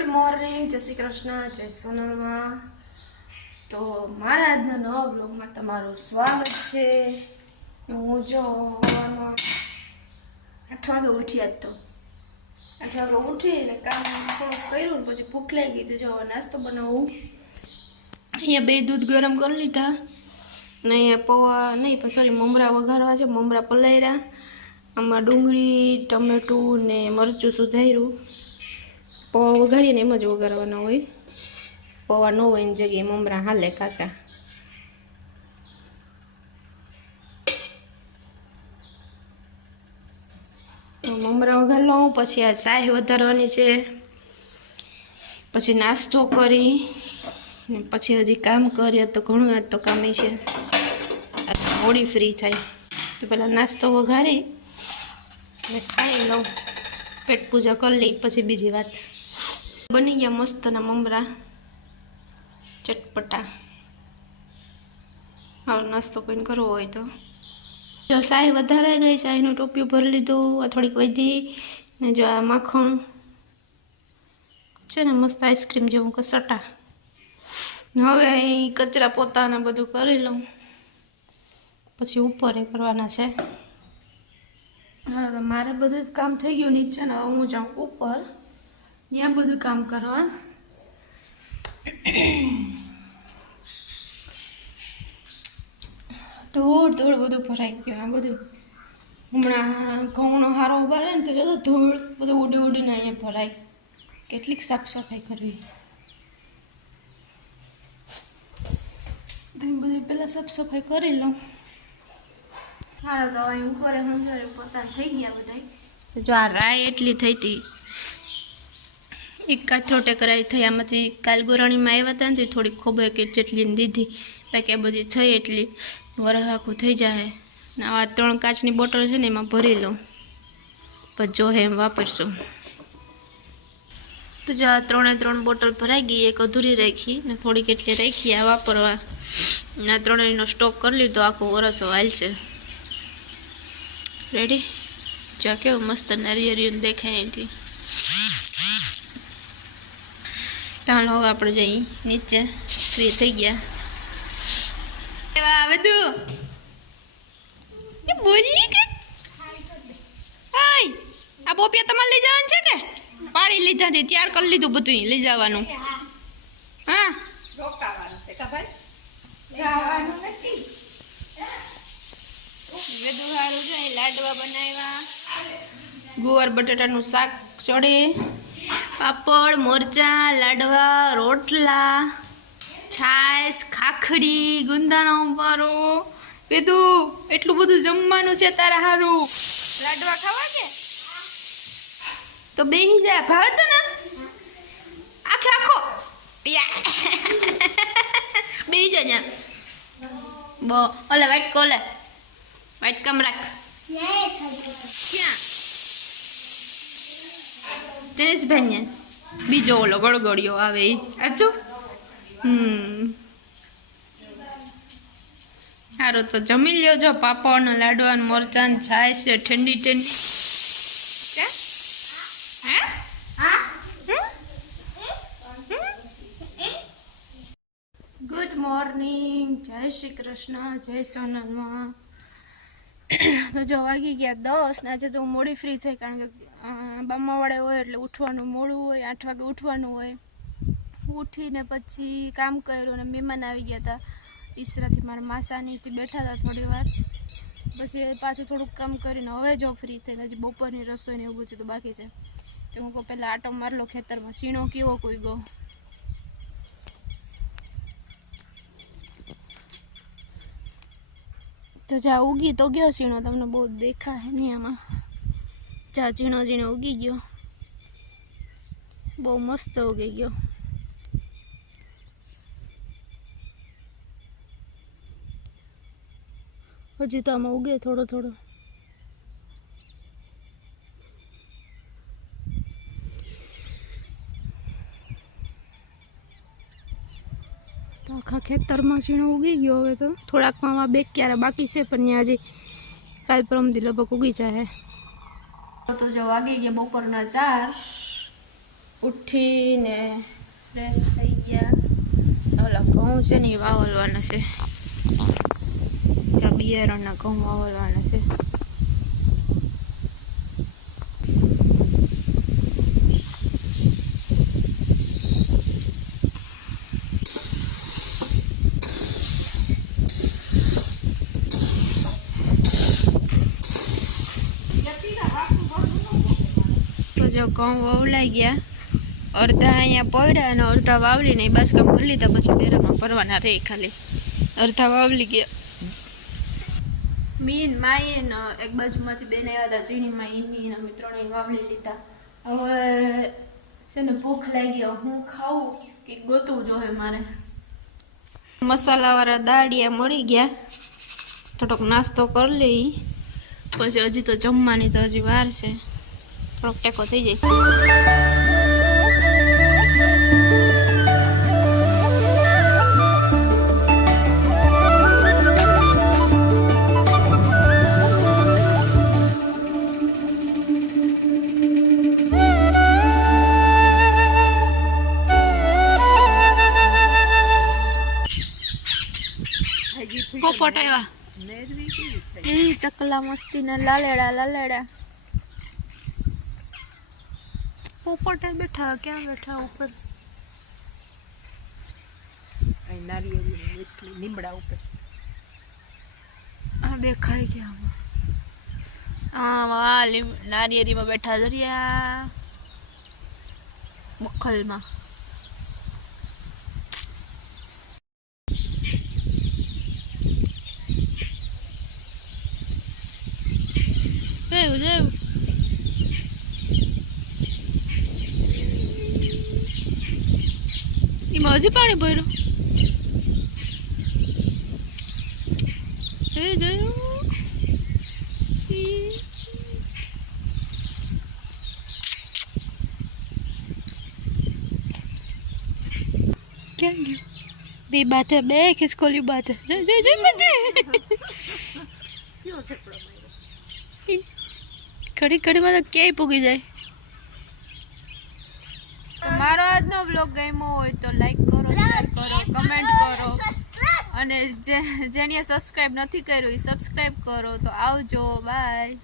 Good morning, જય શ્રી કૃષ્ણ, જય સોનલમાં. તો મારા આજના નવા બ્લોગમાં તમારું સ્વાગત છે. હું જો 8 વાગે ઉઠી, આજ તો 8 વાગે ઉઠીને કામ થોડુંક કર્યું, પછી ભૂખ લાગી ગઈ તો જો નાસ્તો બનાવું. અહીંયા 2 દૂધ ગરમ કરી લીધા ને અહીંયા પૌવા નહીં પણ સોરી મમરા વઘારવા છે. મમરા પલાળ્યા, આમાં ડુંગળી, ટમેટું ને મરચું સુધાર્યું. પૌવા વઘારીને એમ જ વઘારવાના હોય, પૌવા ન હોય એની જગ્યાએ મમરા હાલે કાચા. મમરા વઘાર લઉં, પછી આ ચાય વધારવાની છે, પછી નાસ્તો કરી ને પછી હજી કામ કરીએ તો ઘણું. આજ તો કામ છે, મોડી ફ્રી થાય તો પહેલાં નાસ્તો વઘારી ને ખાઈ લઉં, પેટ પૂજા કરી લઈ પછી બીજી વાત. બની ગયા મસ્તના મમરા ચટપટા. હવે નાસ્તો કોઈને કરવો હોય તો જો ચાય વધારે ગઈ, ચાયનું ટોપિયું ભરી લીધું, આ થોડીક વધી ને જો આ માખણ છે ને મસ્ત આઈસ્ક્રીમ જેવું કસટા. હવે અહીં કચરા પોતાને બધું કરી લઉં, પછી ઉપર એ કરવાના છે. હા, મારે બધું કામ થઈ ગયું નીચે ને હું જાઉં ઉપર, ત્યાં બધું કામ કરવા. ધૂળ ધૂળ બધું ભરાઈ ગયું. આ બધું હમણાં ઘઉંનો હારો ઉભા ને તો ધૂળ બધું ઉડી ઉડીને અહીંયા ભરાય. કેટલીક સાફ સફાઈ કરવી, બધી પહેલાં સાફ સફાઈ કરી લઉં. હા, તો અહીં ઉપર હંજરે પોતા થઈ ગયા બધા. જો આ રાય એટલી થઈ હતી, એક કાથરોટે કરાવી થઈ. આમાંથી કાલ ગોરાણીમાં આવ્યા હતા ને થોડીક ખોબે કે જેટલી દીધી, બાકી આ બધી થઈ એટલી વરસ આખું થઈ જાય. ને આ 3 કાચની બોટલ છે ને એમાં ભરી લઉં, પછી જો એમ વાપરશું. તો જો આ 3 બોટલ ભરાઈ ગઈ, એક અધૂરી રાખી ને થોડીક એટલી રાખી આ વાપરવા. આ 3નો સ્ટોક કરી લીધો, આખું વરસો હાલશે. રેડી? જા કેવું મસ્ત નારિયેળિયું દેખાય અહીંથી. ચાલો હવે આપણે જઈ નીચે, ફ્રી થઈ ગયા. બધું બોલી કે આ બોપિયા તમારે લઈ જવાનું છે કે પાડી લીધા છે? તૈયાર કરી લીધું બધું લઈ જવાનું. હા, રોકાવાનું છે કા ભાઈ, જવાનું નથી. વેદુ સારું છે. લાડવા બનાવ્યા, ગુવાર બટાટાનું શાક ચડે, પાપડ, મરચાં, લાડવા, રોટલા, છાશ, ખાખડી, ગુંદાનો ઉંબારો. વેદુ એટલું બધું જમવાનું છે તારા હારું. લાડવા ખાવા કે તો બેહી જાય. ભાવે તો ને આખે આખો બેહી જાય. ઓલે વાઇટ કોલે વાઇટ કમ રાખ. ક્યાં તેજભાઈ ને બીજો ઓલો ગળગળિયો આવે એ આજો. સારું, તો જમી લ્યો. જો પાપડ ને લાડવા ને મરચાં છાશ છે ઠંડી ઠંડી. ગુડ મોર્નિંગ, જય શ્રી કૃષ્ણ, જય સોનલમાં. તો જો વાગી ગયા 10 ને આજે તો હું મોડી ફ્રી થઈ, કારણ કે બામાવાળે હોય એટલે ઉઠવાનું મોડું હોય. 8 વાગે ઉઠવાનું હોય. ઉઠીને પછી કામ કર્યું ને મહેમાન આવી ગયા હતા ઈસરાથી, મારા માસાનીથી બેઠા હતા થોડી વાર. પછી પાછું થોડુંક કામ કરીને હવે જો ફ્રી થઈને હજી બપોરની રસોઈને એવું બધું તો બાકી છે. તો હું કહું પહેલાં આટો મારલો ખેતરમાં, સીણો કેવો કોઈ ગો. તો જા ઉગી તો ગયો ઝીણો, તમને બહુ દેખાય નહીં આમાં. જા ઝીણો ઝીણો ઉગી ગયો, બહુ મસ્ત ઉગી ગયો. હજી તો આમાં ઉગે થોડો થોડો. તો આખા ખેતરમાં ઝીણો ઉગી ગયો. હવે તો થોડાકમાં આમાં 2 ક્યારે બાકી છે, પણ ત્યાં હજી કાલ પરમથી લગભગ ઉગી જાય. તો જો વાગી ગયા બપોરના 4 ઉઠીને ફ્રેશ થઈ ગયા. ઓલા ઘઉં છે ને એ વાવલવાના છે. ત્યાં બિયારણના ઘઉં વાવલવાના છે. તો જો ઘઉં વવલાઈ ગયા. અડધા અહીંયા પડ્યા અને અડધા વાવલીને એ બાસકામ ભરી લીધા. પછી બેરામાં ભરવાના રહે ખાલી. અડધા વાવલી ગયા. મીન માઈને એક બાજુમાંથી બેન આવ્યા હતા ઝીણીમાં ઈની મિત્રોને વાવલી લીધા. હવે છે ને ભૂખ લાગી. હું ખાવું કે ગોતવું જોઈએ મારે. મસાલાવાળા દાળિયા મળી ગયા. થોડોક નાસ્તો કરી લઈ. પછી હજી તો જમવાની તો હજી વાર છે. થોડોક ટેકો થઈ જાય. પોપટ આવ્યા. ચકલા મસ્તી ના લાલેડા. પોપટ બેઠા. ક્યાં બેઠા? ઉપર લીમડા ઉપર. આ દેખાય ગયા. હા નારિયેરીમાં બેઠા જરિયા બખલમાં. એમાં હજી પાણી ભર્યું. ક્યાં ગયું? બે બાતે બે ખિસકોલી બાતે. ઘડીમાં તો ક્યાંય પૂગી જાય. મારો આજનો બ્લોગ ગમ્યો હોય તો લાઈક કરો, શેર કરો, કમેન્ટ કરો અને જેને સબસ્ક્રાઈબ નથી કર્યું એ સબસ્ક્રાઈબ કરો. તો આવજો. બાય.